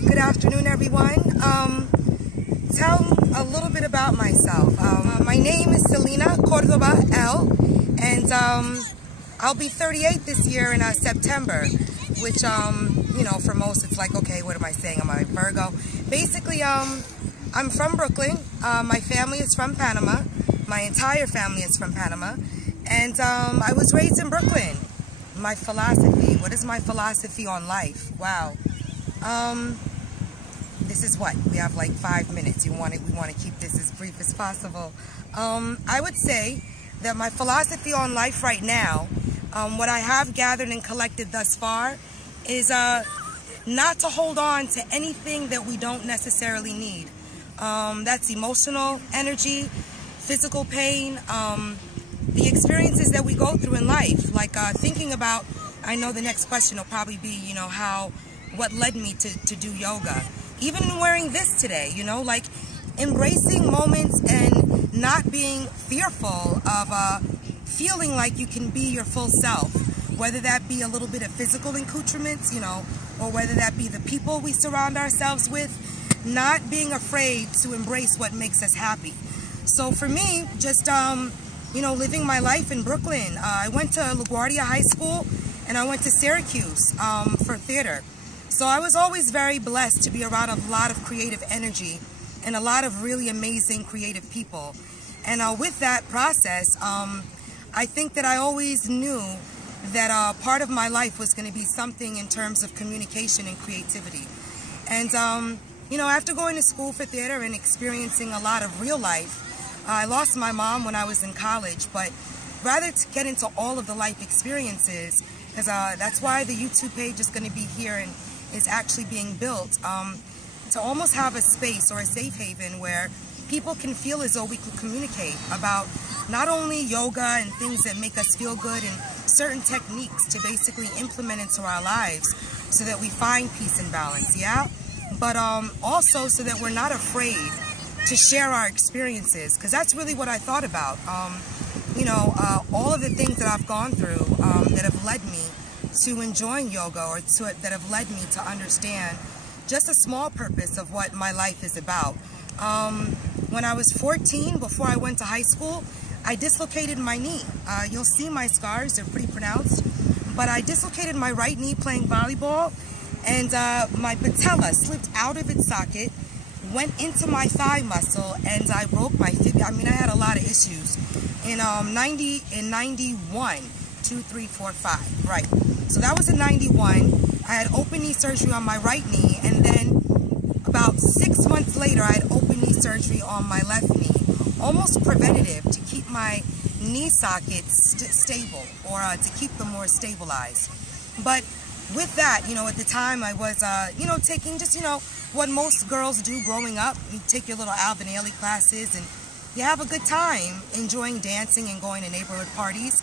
Good afternoon, everyone. Tell a little bit about myself. My name is Celina Cordoba L, and I'll be 38 this year in September, which, you know, for most it's like, okay, what am I saying? I'm a Virgo. Basically, I'm from Brooklyn. My family is from Panama. My entire family is from Panama. And I was raised in Brooklyn. My philosophy, what is my philosophy on life? Wow. This is what we have, like 5 minutes. We want to keep this as brief as possible. I would say that my philosophy on life right now, what I have gathered and collected thus far, is not to hold on to anything that we don't necessarily need. That's emotional energy, physical pain, the experiences that we go through in life. Like thinking about, I know the next question will probably be, you know, what led me to do yoga. Even wearing this today, you know, like embracing moments and not being fearful of feeling like you can be your full self, whether that be a little bit of physical accoutrements, you know, or whether that be the people we surround ourselves with, not being afraid to embrace what makes us happy. So for me, just, you know, living my life in Brooklyn. I went to LaGuardia High School and I went to Syracuse for theater. So I was always very blessed to be around a lot of creative energy and a lot of really amazing creative people. And with that process, I think that I always knew that part of my life was going to be something in terms of communication and creativity. And, you know, after going to school for theater and experiencing a lot of real life, I lost my mom when I was in college, but rather to get into all of the life experiences, because that's why the YouTube page is going to be here and is actually being built, to almost have a space or a safe haven where people can feel as though we could communicate about not only yoga and things that make us feel good and certain techniques to basically implement into our lives so that we find peace and balance, yeah? But also so that we're not afraid to share our experiences, because that's really what I thought about. You know, all of the things that I've gone through that have led me to enjoying yoga, or that have led me to understand just a small purpose of what my life is about. When I was 14, before I went to high school, I dislocated my knee. You'll see my scars, they're pretty pronounced. But I dislocated my right knee playing volleyball, and my patella slipped out of its socket, went into my thigh muscle, and I broke my fibula. I mean, I had a lot of issues. In 91, 2, 3, 4, 5, right. So that was in 91. I had open knee surgery on my right knee, and then about 6 months later, I had open knee surgery on my left knee, almost preventative to keep my knee sockets stable, or to keep them more stabilized. But with that, you know, at the time I was, you know, taking just, you know, what most girls do growing up. You take your little Alvin Ailey classes and you have a good time enjoying dancing and going to neighborhood parties.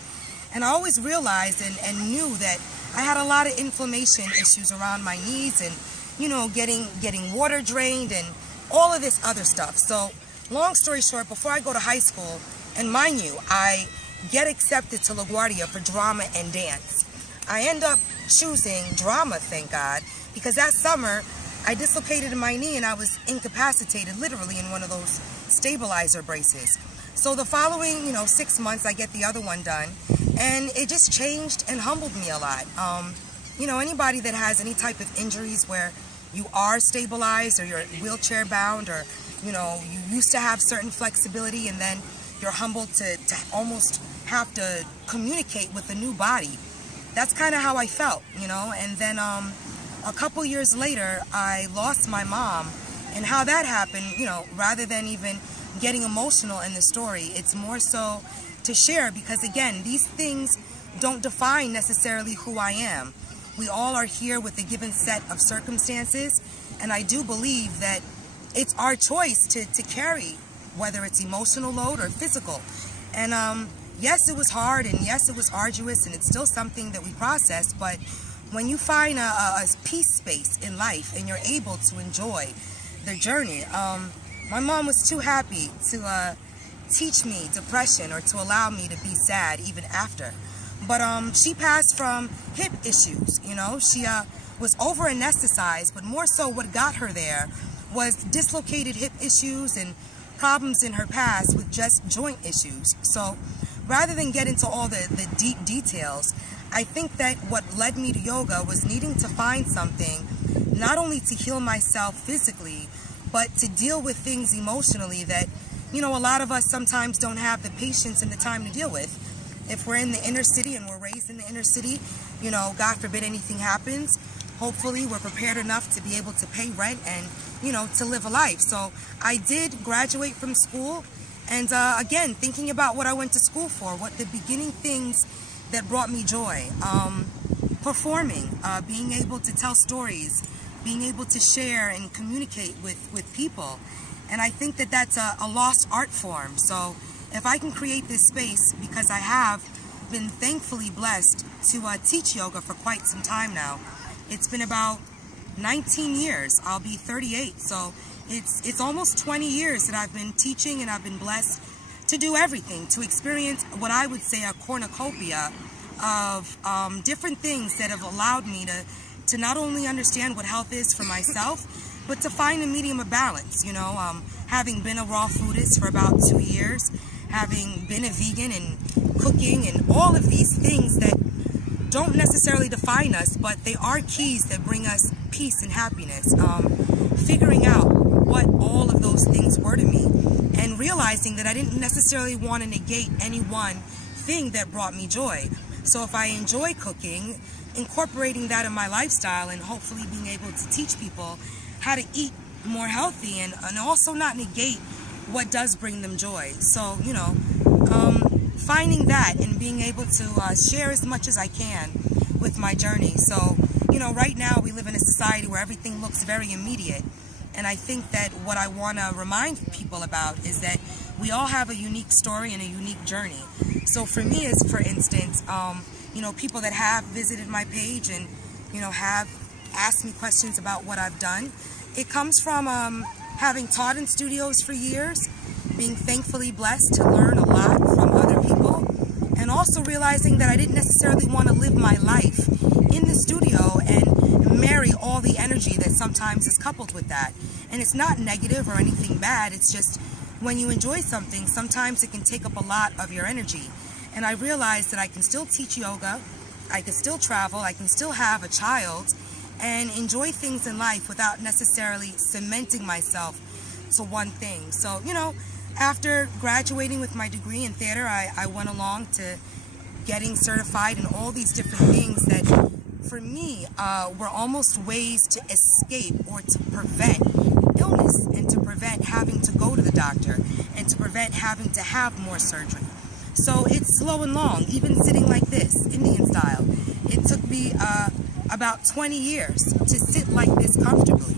And I always realized and knew that I had a lot of inflammation issues around my knees and, you know, getting water drained and all of this other stuff. So long story short, before I go to high school, and mind you, I get accepted to LaGuardia for drama and dance. I end up choosing drama, thank God, because that summer I dislocated my knee and I was incapacitated literally in one of those stabilizer braces. So the following, you know, 6 months I get the other one done, and it just changed and humbled me a lot. You know, anybody that has any type of injuries where you are stabilized or you're wheelchair bound, or, you know, you used to have certain flexibility and then you're humbled to almost have to communicate with a new body. That's kind of how I felt, you know. And then a couple years later, I lost my mom, and how that happened, you know, rather than even getting emotional in the story, it's more so to share, because again, these things don't define necessarily who I am. We all are here with a given set of circumstances, and I do believe that it's our choice to carry, whether it's emotional load or physical. And yes, it was hard, and yes, it was arduous, and it's still something that we process, but when you find a peace space in life and you're able to enjoy the journey, my mom was too happy to teach me depression or to allow me to be sad even after. But she passed from hip issues, you know. She was over anesthetized, but more so what got her there was dislocated hip issues and problems in her past with just joint issues. So rather than get into all the deep details, I think that what led me to yoga was needing to find something not only to heal myself physically, but to deal with things emotionally that, you know, a lot of us sometimes don't have the patience and the time to deal with. If we're in the inner city and we're raised in the inner city, you know, God forbid anything happens, hopefully we're prepared enough to be able to pay rent and, you know, to live a life. So I did graduate from school, and again, thinking about what I went to school for, what the beginning things that brought me joy, performing, being able to tell stories, being able to share and communicate with people. And I think that that's a lost art form. So if I can create this space, because I have been thankfully blessed to teach yoga for quite some time now. It's been about 19 years. I'll be 38. So it's almost 20 years that I've been teaching, and I've been blessed to do everything, to experience what I would say a cornucopia of different things that have allowed me to not only understand what health is for myself, but to find a medium of balance. You know, having been a raw foodist for about 2 years, having been a vegan and cooking and all of these things that don't necessarily define us, but they are keys that bring us peace and happiness. Figuring out what all of those things were to me, and realizing that I didn't necessarily want to negate any one thing that brought me joy. So if I enjoy cooking, incorporating that in my lifestyle and hopefully being able to teach people how to eat more healthy and also not negate what does bring them joy. So, you know, finding that and being able to share as much as I can with my journey. So, you know, right now we live in a society where everything looks very immediate. And I think that what I want to remind people about is that we all have a unique story and a unique journey. So for me, as for instance, you know, people that have visited my page and, you know, have asked me questions about what I've done, it comes from having taught in studios for years, being thankfully blessed to learn a lot from other people, and also realizing that I didn't necessarily want to live my life in the studio and marry all the energy that sometimes is coupled with that. And it's not negative or anything bad, it's just when you enjoy something, sometimes it can take up a lot of your energy. And I realized that I can still teach yoga, I can still travel, I can still have a child, and enjoy things in life without necessarily cementing myself to one thing. So, you know, after graduating with my degree in theater, I went along to getting certified in all these different things that, for me, were almost ways to escape or to prevent illness and to prevent having to go to the doctor and to prevent having to have more surgery. So it's slow and long, even sitting like this, Indian style. It took me about 20 years to sit like this comfortably.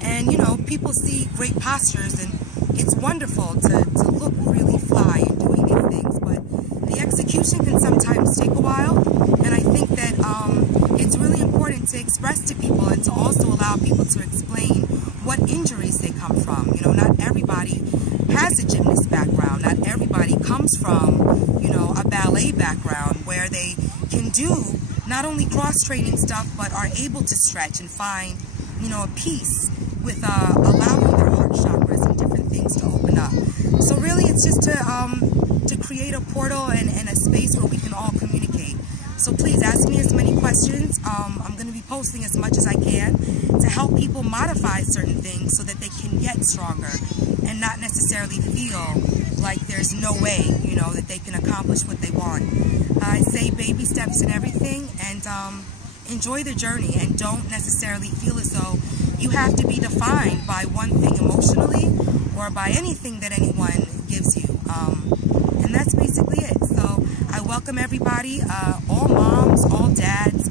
And, you know, people see great postures, and it's wonderful to look really fly in doing these things, but the execution can sometimes take a while. And I think that it's really important to express to people and to also allow people to explain what injuries they come from. You know, not everybody has a gymnast background. Not everybody comes from, you know, a ballet background where they can do not only cross-training stuff, but are able to stretch and find, you know, a peace with allowing their heart chakras and different things to open up. So really it's just to create a portal and a space where we can all communicate. So please ask me as many questions. I'm going to be posting as much as I can to help people modify certain things so that they can get stronger and not necessarily feel like there's no way, you know, that they can accomplish what they want. I say baby steps in everything, and enjoy the journey, and don't necessarily feel as though you have to be defined by one thing emotionally or by anything that anyone gives you. And that's basically it. So I welcome everybody, all moms, all dads,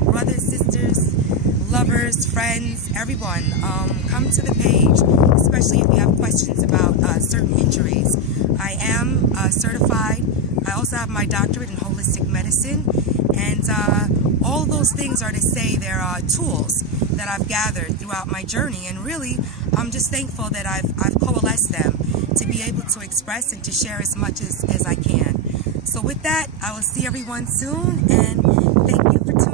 brothers, sisters, lovers, friends, everyone. Come to the page, especially if you have questions about certain injuries. I am certified. I also have my doctorate in holistic medicine, and all of those things are to say there are tools that I've gathered throughout my journey, and really I'm just thankful that I've coalesced them to be able to express and to share as much as I can. So with that, I will see everyone soon, and thank you for tuning in.